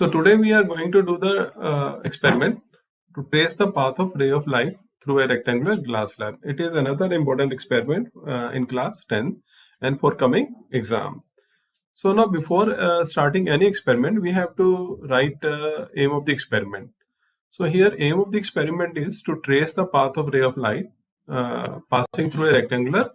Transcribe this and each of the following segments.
So today we are going to do the experiment to trace the path of ray of light through a rectangular glass slab. It is another important experiment in class 10 and for coming exam. So now before starting any experiment, we have to write aim of the experiment. So here aim of the experiment is to trace the path of ray of light passing through a rectangular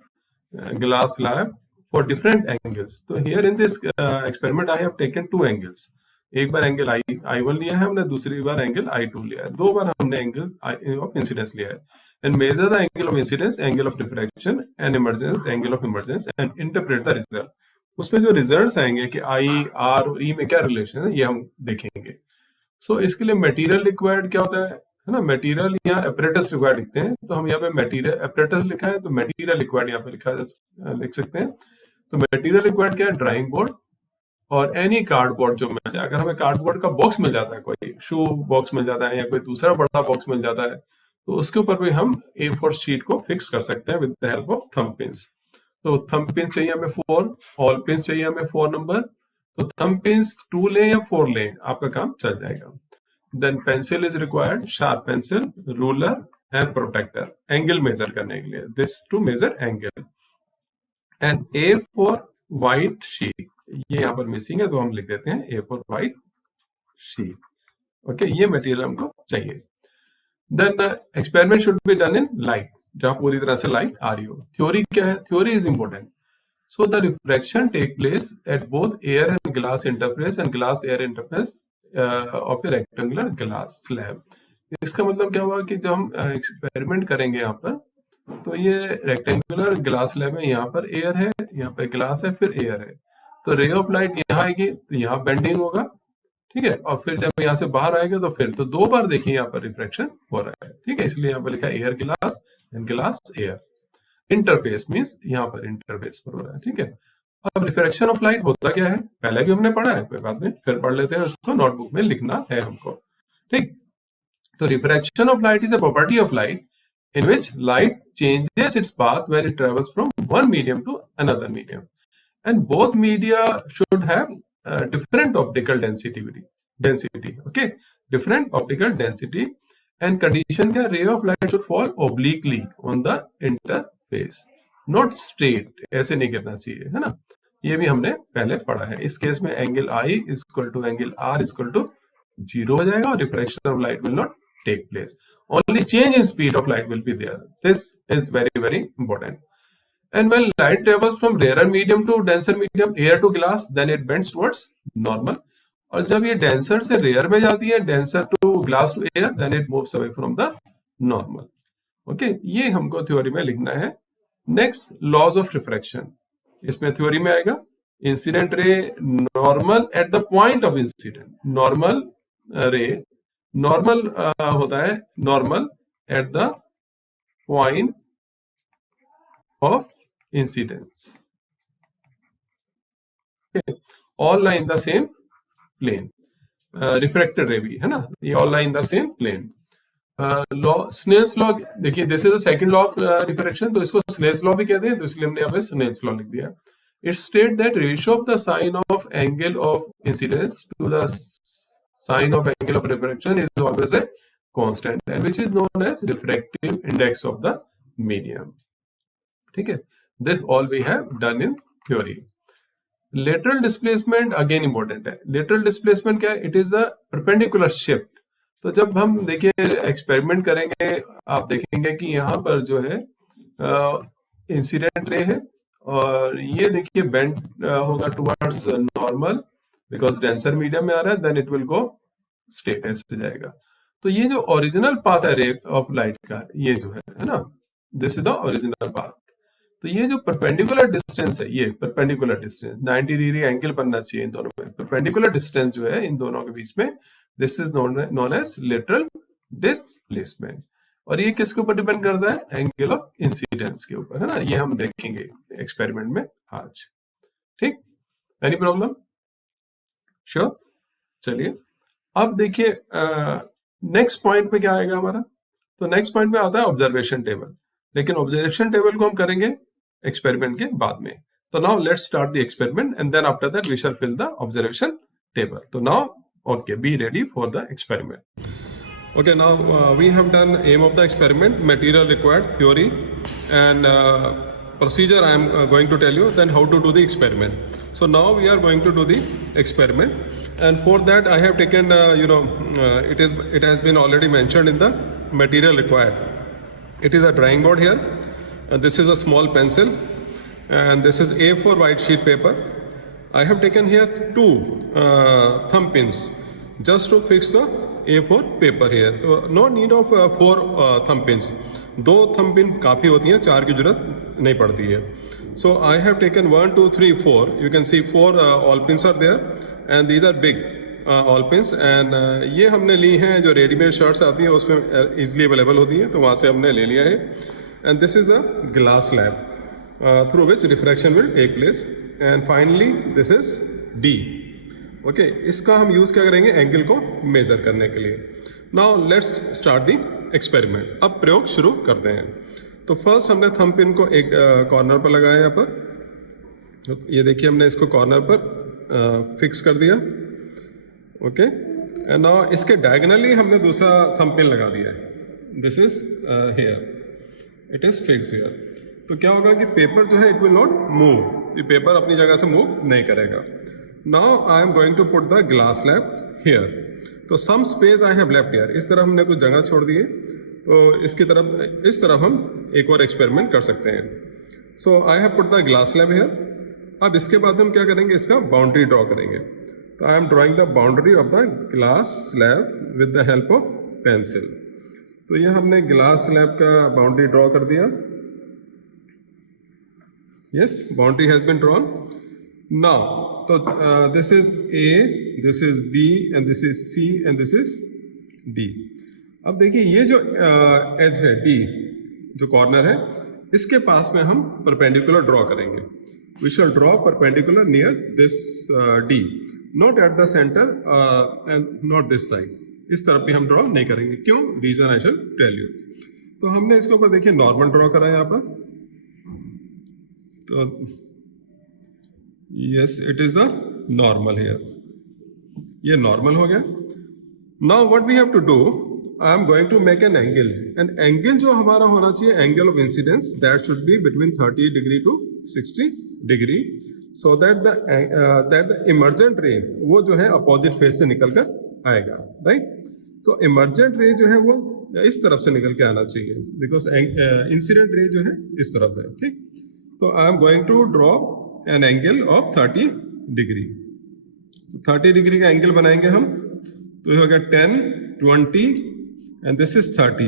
glass slab for different angles. So here in this experiment I have taken two angles. एक बार angle I1 लिया है हमने, दूसरी बार angle I2 लिया है, दो बार हमने angle of incidence लिया है. And measure the angle of incidence, angle of refraction and emergence, angle of emergence and interpret the result. उसमें जो रिजल्ट्स आएंगे कि I, R और E में क्या रिलेशन है ये हम देखेंगे. सो इसके लिए मटेरियल रिक्वायर्ड क्या होता है ना, मटेरियल यहाँ एपरेटस रिक्वायर्ड लिखते हैं, तो हम यहाँ पे मटेरियल एपरेटस लिखा है तो मटेरियल रिक्वायर्ड यहाँ पे लिख सकते हैं. तो मटेरियल रिक्वायर्ड क्या है, ड्राइंग बोर्ड और एनी कार्डबोर्ड जो मिल जाए. अगर हमें कार्डबोर्ड का बॉक्स मिल जाता है, कोई शू बॉक्स मिल जाता है या कोई दूसरा बड़ा बॉक्स मिल जाता है, तो उसके ऊपर भी हम A4 शीट को फिक्स कर सकते हैं with the help of thumb pins. तो थंब पिन चाहिए हमें 4, ऑल पिन चाहिए हमें 4 नंबर. तो थंब पिन्स 2 लें या 4 लें, आपका काम चल जाएगा. Then pencil is required, sharp pencil, ruler and protractor, angle measure करने के लिए, this to measure angle. And A4 white sheet, ये यहाँ पर मिसिंग है तो हम लिख देते हैं A4 व्हाइट शीट. ओके, ये मटेरियल हमको चाहिए. Then experiment should be done in light, जहां पूरी तरह से लाइट आ रही हो. थ्योरी क्या है, theory is important. So the refraction take place at both air and glass interface and glass air interface of a rectangular glass slab. इसका मतलब क्या हुआ कि जब हम एक्सपेरिमेंट करेंगे यहाँ पर, तो ये रेक्टेंगुलर ग्लास स्लैब है, यहाँ पर एयर है, यहाँ पर ग्लास है, फिर एयर है. तो रे ऑफ लाइट यहाँ आएगी तो यहाँ बेंडिंग होगा, ठीक है, और फिर जब यहाँ से बाहर आएगा तो फिर तो दो बार देखिए यहाँ पर रिफ्रैक्शन हो रहा है, ठीक है. इसलिए यहाँ पर लिखा है air glass and glass air. Interface means यहाँ पर इंटरफेस पर हो रहा है, ठीक है. अब रिफ्रैक्शन ऑफ लाइट होता क्या है, पहले भी हमने पढ़ा है, कोई बात नहीं, फिर पढ़ लेते हैं, उसको नोटबुक में लिखना है हमको, ठीक. तो refraction of light is a property of light in which light changes its path when it travels from one medium to another medium, and both media should have different optical density, okay, different optical density. And condition क्या, ray of light should fall obliquely on the interface, not straight, ऐसे नहीं गिरना चाहिए, है ना. ये भी हमने पहले पढ़ा है. इस केस में angle I equal to angle R equal to 0 हो जाएगा और refraction of light will not take place. Only change in speed of light will be there. This is very, very important. And when light travels from rarer medium to denser medium, air to glass, then it bends towards normal. और जब ये denser से rare में जाती है, denser to glass to air, then it moves away from the normal. Okay, ये हमको theory में लिखना है. Next, laws of refraction. इसमें थ्योरी में आएगा, incident ray normal at the point of incident. Normal ray normal होता है, normal at the point of incidence. All lie in the same plane. Refracted ray भी है ना, ये all lie in the same plane. Law, Snell's law, देखिए this is the second law of refraction, तो इसको Snell's law भी कहते हैं, तो इसलिए हमने यहाँ पे स्नेल्स लॉ लिख दिया. It state that ratio of the sine of angle of incidence to the sign of angle of refraction is always a constant, and which is known as refractive index of the medium, ठीक है. This all we have done in theory. Lateral displacement again important है. Lateral displacement क्या है, it is a perpendicular shift. तो जब हम देखिए experiment करेंगे, आप देखेंगे कि यहाँ पर जो है इंसिडेंट रे है और ये देखिए बेंड होगा towards normal, because denser medium में आ रहा है, then it will go straight, ऐसे जाएगा. तो ये जो ओरिजिनल पाथ है रे ऑफ लाइट का, ये जो है ना, this is the original path. तो ये जो परपेंडिकुलर डिस्टेंस है, ये परपेंडिकुलर डिस्टेंस 90 डिग्री एंगल बनना चाहिए इन दोनों में. परपेंडिकुलर डिस्टेंस जो है इन दोनों के बीच में, this is known as lateral displacement. और ये किसके ऊपर डिपेंड करता है, एंगल ऑफ इंसिडेंस के ऊपर, है ना. ये हम देखेंगे एक्सपेरिमेंट में आज, ठीक. Any problem? श्योर. चलिए अब देखिए नेक्स्ट पॉइंट पे क्या आएगा हमारा. तो नेक्स्ट पॉइंट में आता है ऑब्जर्वेशन टेबल, लेकिन ऑब्जर्वेशन टेबल को हम करेंगे एक्सपेरिमेंट के बाद में. तो now let's start the experiment and then after that we shall fill the observation table. तो now Okay, be ready for the experiment. Okay, now we have done aim of the experiment, material required, theory, and procedure I am going to tell you, then how to do the experiment. So now we are going to do the experiment, and for that I have taken it has been already mentioned in the material required. It is a drawing board here, and this is a small pencil, and this is A4 white sheet paper. I have taken here two thumb pins just to fix the A4 paper here. So no need of 4 thumb pins. 2 thumb pin काफ़ी होती हैं, 4 की जरूरत नहीं पड़ती है. So I have taken 1, 2, 3, 4. You can see 4 all pins are there, and these are big all pins. And ये हमने ली हैं जो रेडीमेड शर्ट्स आती हैं उसमें easily available होती हैं, तो वहाँ से हमने ले लिया है. And this is a glass slab through which refraction will take place. And finally this is D. Okay, इसका हम यूज़ क्या करेंगे, एंगल को मेजर करने के लिए. Now let's start the experiment. अब प्रयोग शुरू करते हैं. तो फर्स्ट हमने थंब पिन को एक कॉर्नर पर लगाया यहाँ पर. तो ये देखिए हमने इसको कॉर्नर पर फिक्स कर दिया. ओके, एंड नाउ इसके डायगनली हमने दूसरा थंब पिन लगा दिया है. This is here, it is fix here. तो क्या होगा कि पेपर जो है इट विल नॉट मूव. ये पेपर अपनी जगह से मूव नहीं करेगा. Now I am going to put the glass slab here. तो some space I have left here. इस तरह हमने कुछ जगह छोड़ दी है, तो इसकी तरफ इस तरफ हम एक और एक्सपेरिमेंट कर सकते हैं. So I have put the glass slab here. अब इसके बाद हम क्या करेंगे, इसका बाउंड्री ड्रॉ करेंगे. तो I am drawing the boundary of the glass slab with the help of pencil. तो ये हमने glass slab का बाउंड्री ड्रॉ कर दिया. Yes, boundary has been drawn. Now, so this is A, this is B, and this is C, and this is D. अब देखिए ये जो एज है D, जो कॉर्नर है, इसके पास में हम परपेंडिकुलर ड्रॉ करेंगे. We shall draw perpendicular near this D, not at the center and not this side. इस तरफ भी हम ड्रॉ नहीं करेंगे. क्यों? Reason I shall tell you. तो हमने इसके ऊपर देखिए नॉर्मल ड्रॉ करा है यहाँ पर. तो yes, it is the normal here. ये normal हो गया. Now what we have to do, I am going to make an angle. An angle जो हमारा होना चाहिए, angle of incidence, that should be between 30 degree to 60 degree, so that the emergent ray वो जो है opposite face से निकल कर आएगा, right? तो emergent ray जो है वो इस तरफ से निकल के आना चाहिए, because incident ray जो है इस तरफ है. ठीक, तो I am going to draw an angle of 30 degree. तो 30 डिग्री का एंगल बनाएंगे हम. तो ये हो गया 10, 20 and this is 30.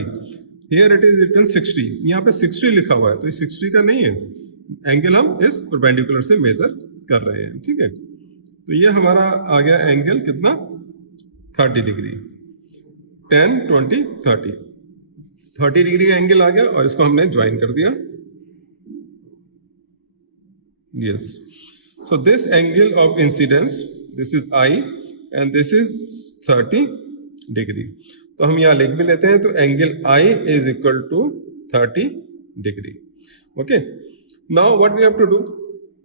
Here it is written 60. यहाँ पे 60 लिखा हुआ है, तो ये 60 का नहीं है. एंगल हम इस परपेंडिकुलर से मेजर कर रहे हैं. ठीक है, तो ये हमारा आ गया एंगल कितना, 30 डिग्री. 10, 20, 30. 30 डिग्री का एंगल आ गया और इसको हमने ज्वाइन कर दिया. Yes. So this angle of incidence, this is I and this is 30 degree. तो हम यहाँ लिख भी लेते हैं. तो angle I is equal to 30 degree. Okay. Now what we have to do?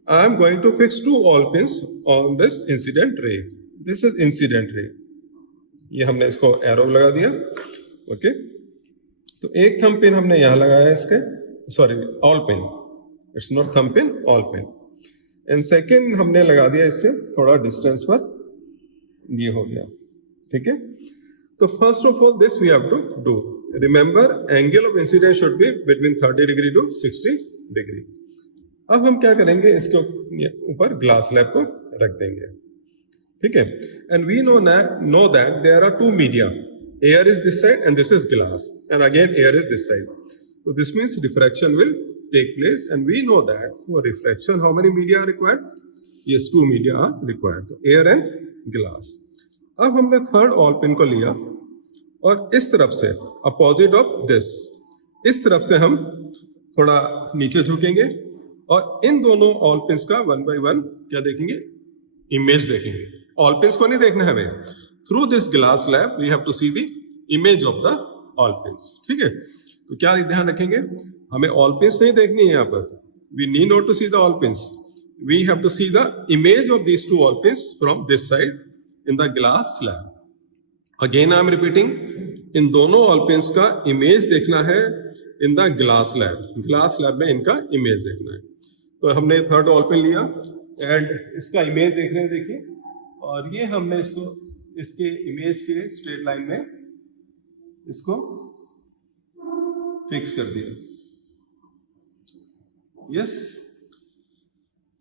I am going to fix 2 all pins on this incident ray. This is incident ray. ये हमने इसको एरो लगा दिया. Okay. तो एक थंब पिन हमने यहाँ लगाया है इसके, sorry all pin. It's not thumb pin, all pin. And second हमने लगा दिया इससे थोड़ा डिस्टेंस पर. ये हो गया. ठीक है, तो first of all this we have to do. Remember angle of incidence should be between 30 degree to 60 degree. अब हम क्या करेंगे, इसके ऊपर ग्लास स्लैब को रख देंगे. ठीक है, and we know that there are 2 media. Air is this side and this is glass, and again air is this side. So this means refraction will take place, and we know that for refraction how many media are required? Yes, 2 media are required. So air and glass. अब हमने third all pin को लिया और इस तरफ से opposite of this, इस तरफ से हम थोड़ा नीचे झुकेंगे और इन दोनों ऑल पिन्स का 1 by 1 क्या देखेंगे, इमेज देखेंगे. ऑल पिन्स को नहीं देखना है हमें. Through this glass slab we have to see the image of the all pins. ठीक है, तो क्या ध्यान रखेंगे, हमें ऑल पिन्स नहीं देखनी है यहाँ पर. We need not to see the all pins, we have to see the image of these 2 all pins from this side in the glass slab. Again I am repeating, इन दोनों all pins का image देखना है in the glass slab. Glass slab में इनका image देखना है. तो हमने थर्ड ऑलपिन लिया एंड इसका इमेज देख रहे हैं, देखिए, और ये हमने इसको इसके इमेज के स्ट्रेट लाइन में इसको फिक्स कर दिया. यस,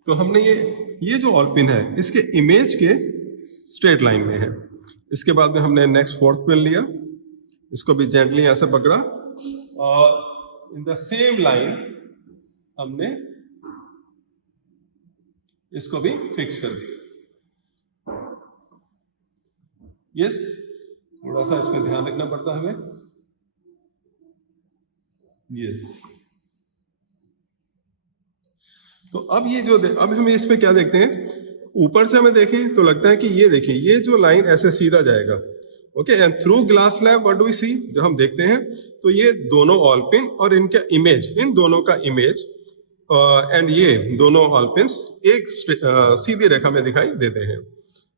तो हमने ये जो ऑलपिन है इसके इमेज के स्ट्रेट लाइन में है. इसके बाद में हमने नेक्स्ट फोर्थ पिन लिया, इसको भी जेंटली ऐसे पकड़ा और इन द सेम लाइन हमने इसको भी फिक्स कर दिया. यस, थोड़ा सा इसमें ध्यान रखना पड़ता है हमें. यस, तो अब ये जो अब हमें इसमें क्या देखते हैं, ऊपर से हमें देखें तो लगता है कि ये देखिए ये जो लाइन ऐसे सीधा जाएगा. Okay, and through glass slab what do we see, जब हम देखते हैं तो ये दोनों ऑलपिन और इनका इमेज, इन दोनों का इमेज एंड ये दोनों ऑलपिन्स एक सीधी रेखा में दिखाई देते हैं.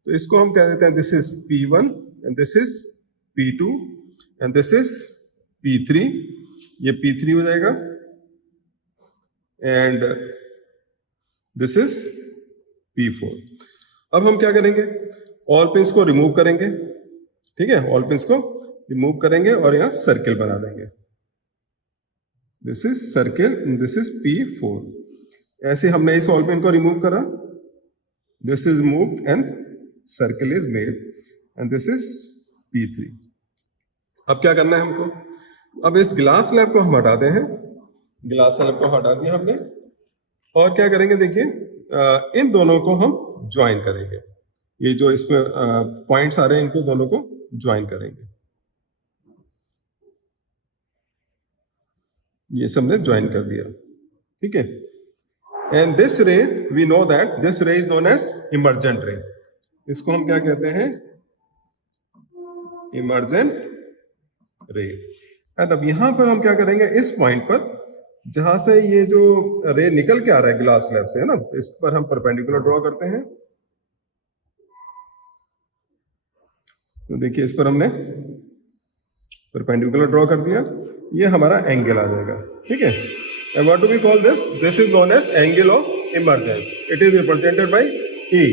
तो इसको हम कह देते हैं this is P1 and this is P2 and this is P3. ये P3 हो जाएगा एंड दिस इज P4. अब हम क्या करेंगे, ऑल पिन्स को रिमूव करेंगे. ठीक है, ऑल पिन्स को रिमूव करेंगे और यहां सर्किल बना देंगे. This is circle, this is P4. ऐसे हमने इस ऑल पिन को रिमूव करा, this is moved and circle is made and this is P3. अब क्या करना है हमको, अब इस ग्लास स्लैब को हम हटाते हैं. ग्लास स्लैब को हटा दिया हमने और क्या करेंगे, देखिए इन दोनों को हम ज्वाइन करेंगे. ये जो इसमें पॉइंट्स आ रहे हैं इनको दोनों को ज्वाइन करेंगे. ये सब हमने ज्वाइन कर दिया. ठीक है, and this ray we know that this ray is known as emergent ray. इसको हम क्या कहते हैं, इमर्जेंट रे. एंड अब यहां पर हम क्या करेंगे, इस पॉइंट पर जहां से ये जो रे निकल के आ रहा है ग्लास स्लैब से, है ना, तो इस पर हम परपेंडिकुलर ड्रॉ करते हैं. तो देखिए इस पर हमने परपेंडिकुलर ड्रॉ कर दिया, ये हमारा एंगल आ जाएगा. ठीक है, and what do we call this, this is known as angle of emergence. It is represented by E.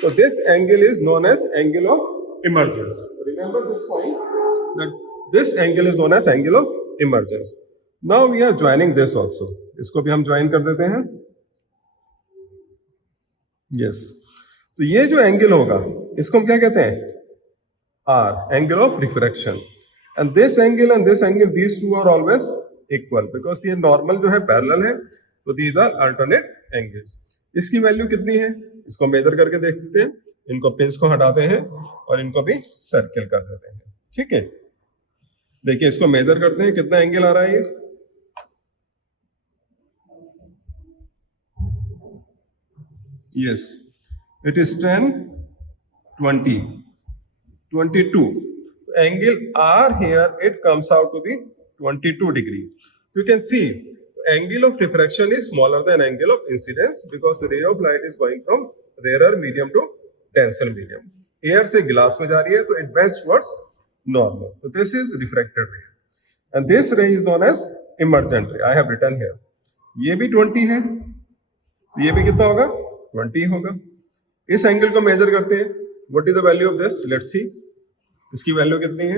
तो this angle is known as angle of emergence. Remember this point that this angle is known as angle of emergence. Now we are joining this also. इसको भी हम join कर देते हैं. Yes, तो ये जो एंगल होगा इसको हम क्या कहते हैं, R, angle of refraction. And this angle, these two are always equal because ये नॉर्मल जो है पैरेलल है, तो दीज आर अल्टरनेट एंगल्स. इसकी वैल्यू कितनी है, इसको मेजर करके देखते हैं. इनको पिंस को हटाते हैं और इनको भी सर्किल कर देते हैं. ठीक है, देखिए इसको मेजर करते हैं कितना एंगल आ रहा है. ये yes, it is 10, 20, 22. Angle R here, it comes out to be 22 degree. You can see angle of refraction is smaller than angle of incidence because ray of light is going from rarer medium to denser medium. Air से glass में जा रही है तो it bends towards normal. So this is refracted ray and this ray is known as emergent ray. I have written here. ये भी 20 है, ये भी कितना होगा, 20 होगा. इस एंगल को मेजर करते हैं. What is the value of this? Let's see. इसकी वैल्यू कितनी है,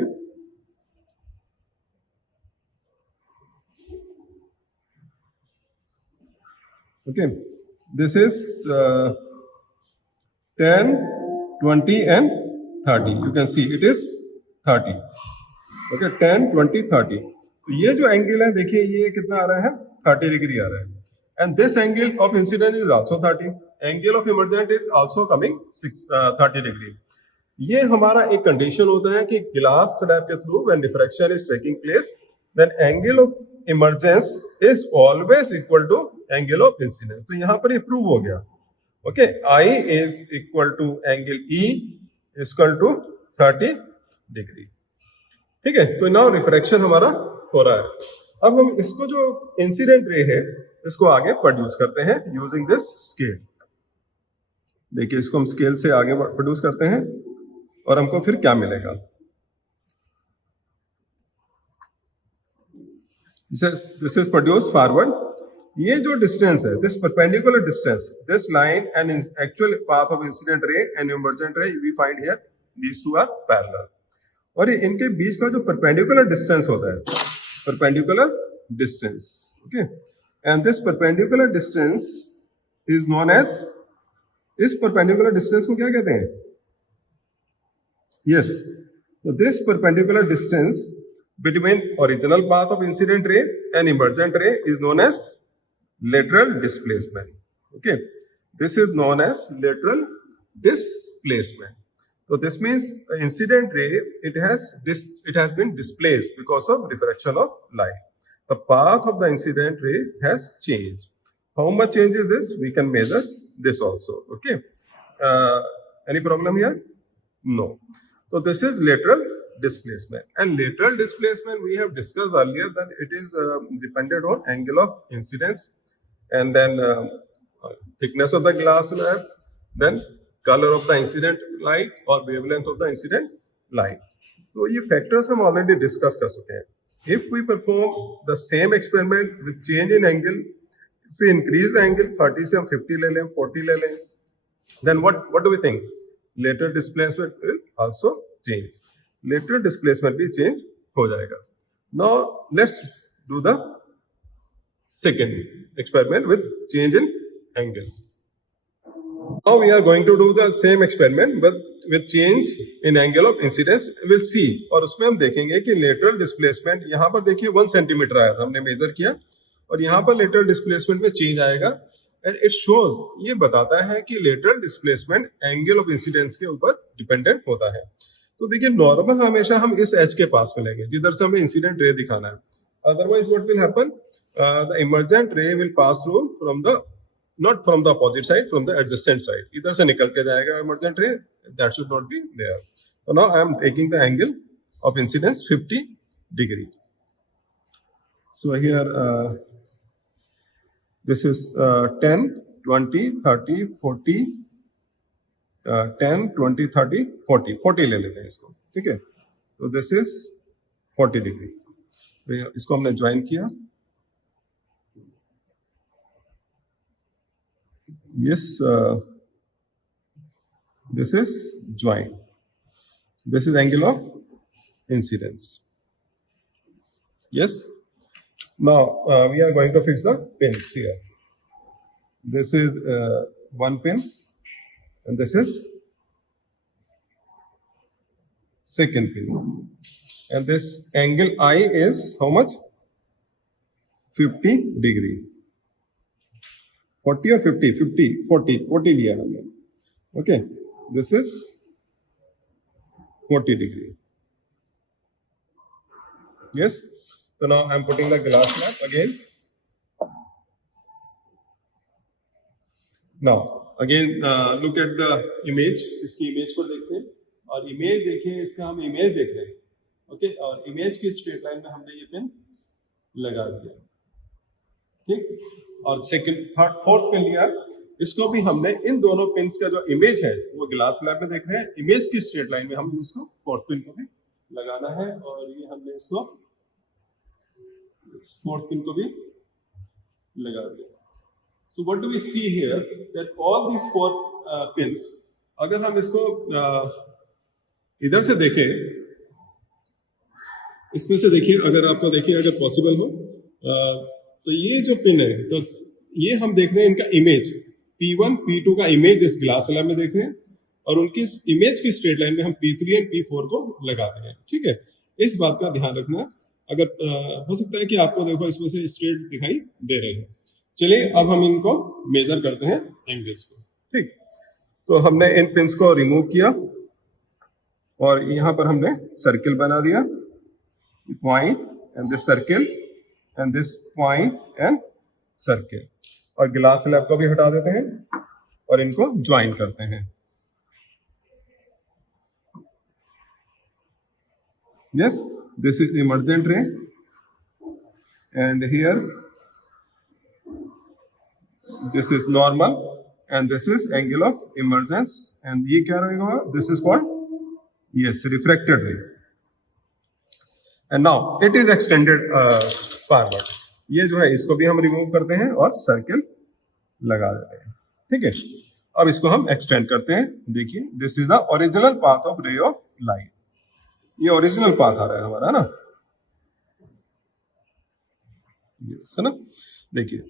okay, this is 10, 20 and 30. You can see it is 30. Okay, 10, 20, 30. तो ये जो एंगल है देखिए ये कितना आ रहा है, 30 डिग्री आ रहा है. And this angle of incident is also 30. Angle of emergent is also coming 30 degree. ये हमारा एक कंडीशन होता है कि ग्लास स्लैब के through when refraction is taking place then angle of emergence is always equal to angle of incidence. तो यहां पर ये प्रूव हो गया. Okay, I is equal to angle E equal to 30 degree. ठीक है, तो नाउ रिफ्रैक्शन हमारा हो रहा है. अब हम इसको जो इंसिडेंट रे है इसको आगे प्रोड्यूस करते हैं यूजिंग दिस स्केल. देखिए इसको हम स्केल से आगे प्रोड्यूस करते हैं. और हमको फिर क्या मिलेगा. This is produced forward. ये जो डिस्टेंस है, this perpendicular distance, this line and actual path of incident ray and emergent ray we find here, these two are parallel. और ये इनके बीच का जो perpendicular distance होता है, perpendicular distance, okay, and this perpendicular distance is known as, इस perpendicular distance को क्या कहते हैं? Yes, so this perpendicular distance between original path of incident ray and emergent ray is known as lateral displacement. Okay, this is known as lateral displacement. So this means incident ray, it has been displaced because of refraction of light. The path of the incident ray has changed. How much change is this? We can measure this also. Okay, any problem here? No. So this is lateral displacement, and lateral displacement we have discussed earlier that it is dependent on angle of incidence, and then thickness of the glass slab, then color of the incident light or wavelength of the incident light. तो ये factors हम already discuss कर चुके हैं. If we perform the same experiment with change in angle, if we increase the angle 30 से हम 50 ले लें, 40 ले लें, then what do we think? Lateral displacement will also change. Lateral displacement भी change हो जाएगा. Now let's do the second experiment with change in angle. Now we are going to do the same experiment but with change in angle of incidence. We'll see, और उसमें हम देखेंगे कि lateral displacement, यहाँ पर देखिए 1 सेंटीमीटर आया था, हमने मेजर किया, और यहाँ पर lateral displacement में change आएगा, and it shows, ये बताता है कि lateral displacement angle of incidence के ऊपर dependent होता है. तो देखिए नॉर्मल हमेशा हम इस एज के पास मिलेंगे जिधर से हमें इंसिडेंट रे दिखाना है. Otherwise what will happen, the emergent ray will pass through from the, not from the opposite side, from the adjacent side, इधर से निकल के जाएगा emergent ray, that should not be there. So now I am taking the angle of incidence 50 degree. So here this is 10, 20, 30, 40, 10, 20, 30, 40, 40 ले लेते हैं इसको, ठीक है. तो दिस इज 40 डिग्री. तो इसको हमने ज्वाइन किया. Yes, this is join. This is angle of incidence. Yes. Now we are going to fix the pins here. This is one pin, and this is second pin. And this angle I is how much? 50 degree. 40 or 50? 50, 40, 40 लिया हमने. Okay. This is 40 degree. Yes. So now I am putting the glass slab again. Now again look at the image. इसकी image को देखते हैं, और image देखिए, इसका हम इमेज देख रहे हैं. ओके, और इमेज की स्ट्रेट लाइन में हमने ये पिन लगा दिया, ठीक. और सेकंड, थर्ड, फोर्थ पिन लिया, इसको भी हमने इन दोनों पिन्स का जो इमेज है वो ग्लास स्लैब में देख रहे हैं. इमेज की स्ट्रेट लाइन में हम इसको फोर्थ पिन को भी लगाना है, और ये हमने इसको फोर्थ पिन को भी लगा दिया. So what do we see here? That all these four pins, अगर हम इसको इधर से देखें, इसमें से देखिए, अगर आपको देखिए, अगर पॉसिबल हो, तो ये जो पिन है, तो ये हम देख रहे हैं इनका इमेज P1, P2 का इमेज इस ग्लास स्लैब में देख रहे हैं, और उनकी इमेज की स्ट्रेट लाइन में हम P3 और P4 को लगाते हैं, ठीक है. इस बात का ध्यान रखना. अगर हो सकता है कि आपको देखो इसमें से स्ट्रेट दिखाई दे रहे हैं. चलिए अब हम इनको मेजर करते हैं एंगल्स को, ठीक. तो हमने इन पिन्स को रिमूव किया, और यहाँ पर हमने सर्किल बना दिया, point and this circle and this point and circle, और ग्लास स्लैब को भी हटा देते हैं और इनको ज्वाइन करते हैं. यस, दिस इज इमर्जेंट रे, and here this is normal, and this is angle of emergence, and ये क्या रहेगा? This is called yes, refracted ray. And now it is extended forward. ये जो है इसको भी हम रिमूव करते हैं और सर्किल लगा देते हैं, ठीक है। अब इसको हम एक्सटेंड करते हैं। देखिए, this is the original path of ray of light. ये ओरिजिनल पाथ आ रहा है हमारा ना, यस है ना। देखिए,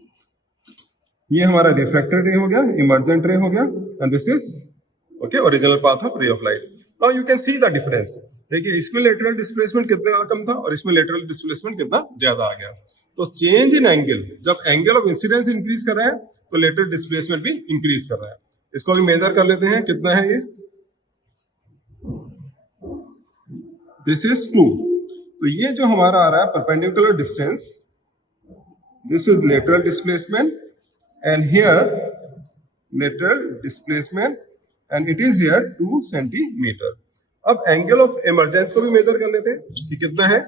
ये हमारा रिफ्रैक्टेड रे हो गया, इमर्जेंट रे हो गया, and this is okay original path of ray of light. Now you can see the difference. देखिए, इसमें लेटरल डिस्प्लेसमेंट कितना कम था और इसमें लेटरल डिस्प्लेसमेंट कितना ज्यादा आ गया। तो चेंज इन एंगल, जब एंगल ऑफ इंसिडेंस इंक्रीज कर रहा है तो लेटरल डिस्प्लेसमेंट भी इंक्रीज कर रहा है। इसको भी मेजर कर लेते हैं, कितना है ये, दिस इज 2। तो ये जो हमारा आ रहा है perpendicular distance, this is lateral displacement and here lateral displacement and it is here 2 centimetre. अब एंगल ऑफ इमरजेंस को भी मेजर कर लेते हैं कि कितना है।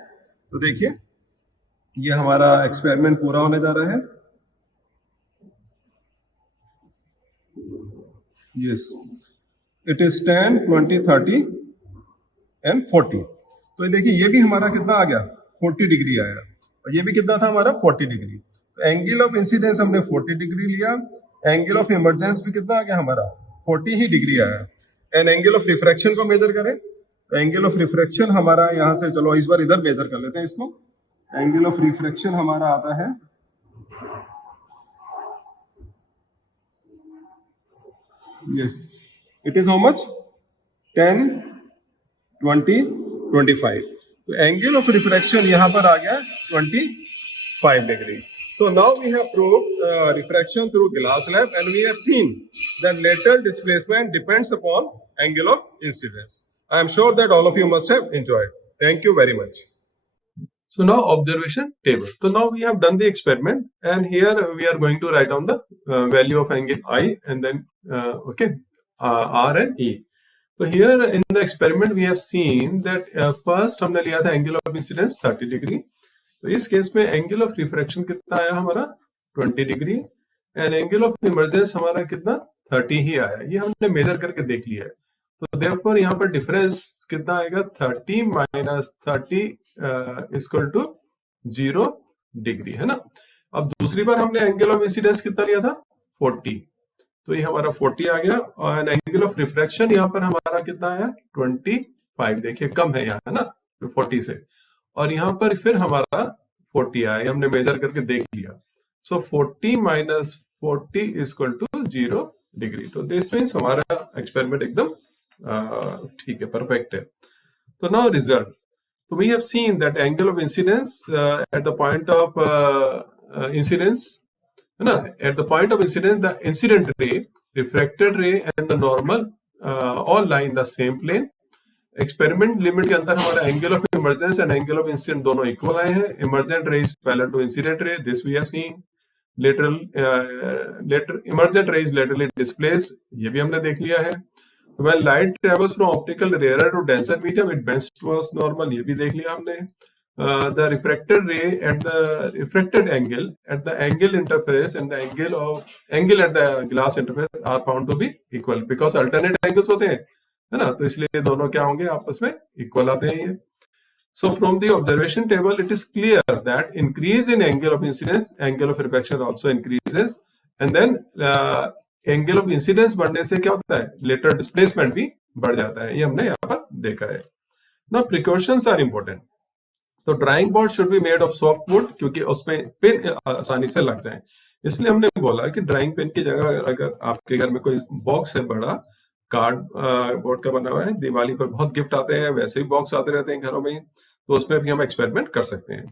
तो देखिए, ये हमारा एक्सपेरिमेंट पूरा होने जा रहा है। Yes, it is 10, 20, 30 and 40। तो ये देखिए, ये भी हमारा कितना आ गया, 40 डिग्री आया, और ये भी कितना था हमारा 40 डिग्री। तो एंगल ऑफ इंसिडेंस हमने 40 डिग्री लिया, एंगल ऑफ इमरजेंस भी कितना आ गया हमारा 40 ही डिग्री आया। एंड एंगल ऑफ रिफ्रैक्शन को मेजर करें तो एंगल ऑफ रिफ्रैक्शन हमारा यहां से, चलो इस बार इधर मेजर कर लेते हैं इसको। एंगल ऑफ रिफ्रैक्शन हमारा आता है yes, it is how much, 10, 20, 25। तो एंगल ऑफ रिफ्रैक्शन यहां पर आ गया 25 degree. So now we have proved refraction through glass slab, and we have seen that lateral displacement depends upon angle of incidence. I am sure that all of you must have enjoyed. Thank you very much. So now observation table. So now we have done the experiment, and here we are going to write down the value of angle I, and then R and E. So here in the experiment we have seen that first हमने लिया था angle of incidence 30 degree. तो इस case में angle of refraction कितना आया हमारा 20 degree, and angle of emergence हमारा कितना 30 ही आया। ये हमने मेजर करके देख लिया है। तो देयरफॉर यहाँ पर डिफरेंस कितना आएगा, 30 माइनस 30 इक्वल टू 0 डिग्री, है ना। अब दूसरी बार हमने एंगल ऑफ इंसिडेंस कितना लिया था 40, तो ये हमारा 40 आ गया, और एंगल ऑफ रिफ्रैक्शन यहाँ पर हमारा कितना आया 25। देखिए कम है यहाँ, है ना 40 से, और यहां पर फिर हमारा 40 आया, हमने मेजर करके देख लिया। So 40 minus 40 equal to 0 degree. तो दिस मीन्स हमारा एक्सपेरिमेंट एकदम ठीक है, परफेक्ट है। तो नाउ रिजल्ट, तो we have seen that angle of incidence at the point of incidence, है ना, at the point of incidence the incident ray, refracted ray and the normal all lie in the same plane. Experiment limit के अंदर हमारा angle of emergence and angle of incident दोनों equal आए हैं। Emergent ray is parallel to incident ray, this we have seen. Emergent ray is laterally displaced, ये भी हमने देख लिया है। When light travels from optical rare to denser medium it bends towards normal, ये भी देख लिया हमने। The refracted ray at the refracted angle at the angle interface and the angle at the glass interface are found to be equal, because alternate angles होते हैं, है ना, तो इसलिए दोनों क्या होंगे, आपस में इक्वल आते हैं ये। So from the observation table it is clear that increase in angle of incidence, angle of refraction also increases, and then angle of incidence बढ़ने से क्या होता है, लेटरल डिस्प्लेसमेंट भी बढ़ जाता है, ये हमने यहाँ पर देखा है। Now precautions are important. तो drawing board should be made of soft wood, क्योंकि उसमें पेन आसानी से लग जाए, इसलिए हमने बोला कि ड्राइंग पेन की जगह अगर आपके घर में कोई बॉक्स है बड़ा कार्ड बोर्ड का बना हुआ है, दिवाली पर बहुत गिफ्ट आते हैं, वैसे भी बॉक्स आते रहते हैं घरों में, तो उसमें भी हम एक्सपेरिमेंट कर सकते हैं।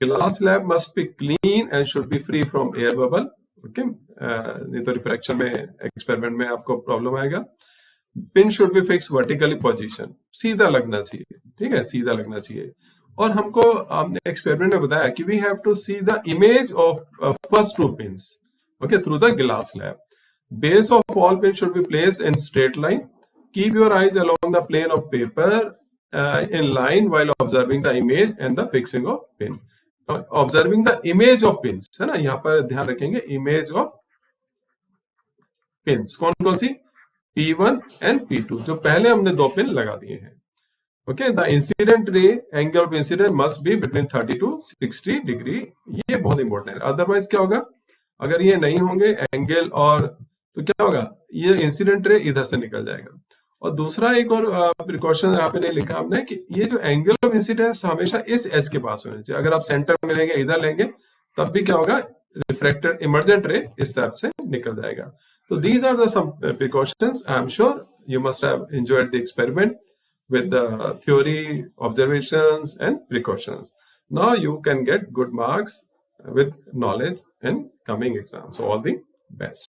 Glass slab must be clean and should be free from air bubble, okay, नहीं तो रिफ्रैक्शन में एक्सपेरिमेंट में आपको प्रॉब्लम आएगा। Pin should be fix vertically position, सीधा लगना चाहिए, ठीक है, सीधा लगना चाहिए। और हमको हमने एक्सपेरिमेंट में बताया कि we have to see the image of first 2 pins, okay, through the glass slab. Base of all pins should be placed in straight line. Keep your eyes along the plane of paper in line while observing the image and the fixing of pin. Observing the image of pins, है ना, यहाँ पर ध्यान रखेंगे image of pins। कौन कौन सी, P1 and P2, जो पहले हमने 2 पिन लगा दिए हैं। Okay, the incident ray angle of incidence must be between 30 to 60 degree. ये बहुत इंपॉर्टेंट है. अदरवाइज क्या होगा, अगर ये नहीं होंगे एंगल और, तो क्या होगा, ये इंसिडेंट रे इधर से निकल जाएगा. और दूसरा एक और प्रिकॉशन यहाँ पे नहीं लिखा हमने कि ये जो एंगल ऑफ इंसिडेंस हमेशा इस एज के पास होने चाहिए. अगर आप सेंटर में लेंगे, इधर लेंगे, तब भी क्या होगा, रिफ्रैक्टेड इमर्जेंट रे इस तरफ से निकल जाएगा. तो these are the some precautions. I am sure you must have enjoyed the experiment with the theory, observations, and precautions. Now you can get good marks with knowledge in coming exams. So all the best.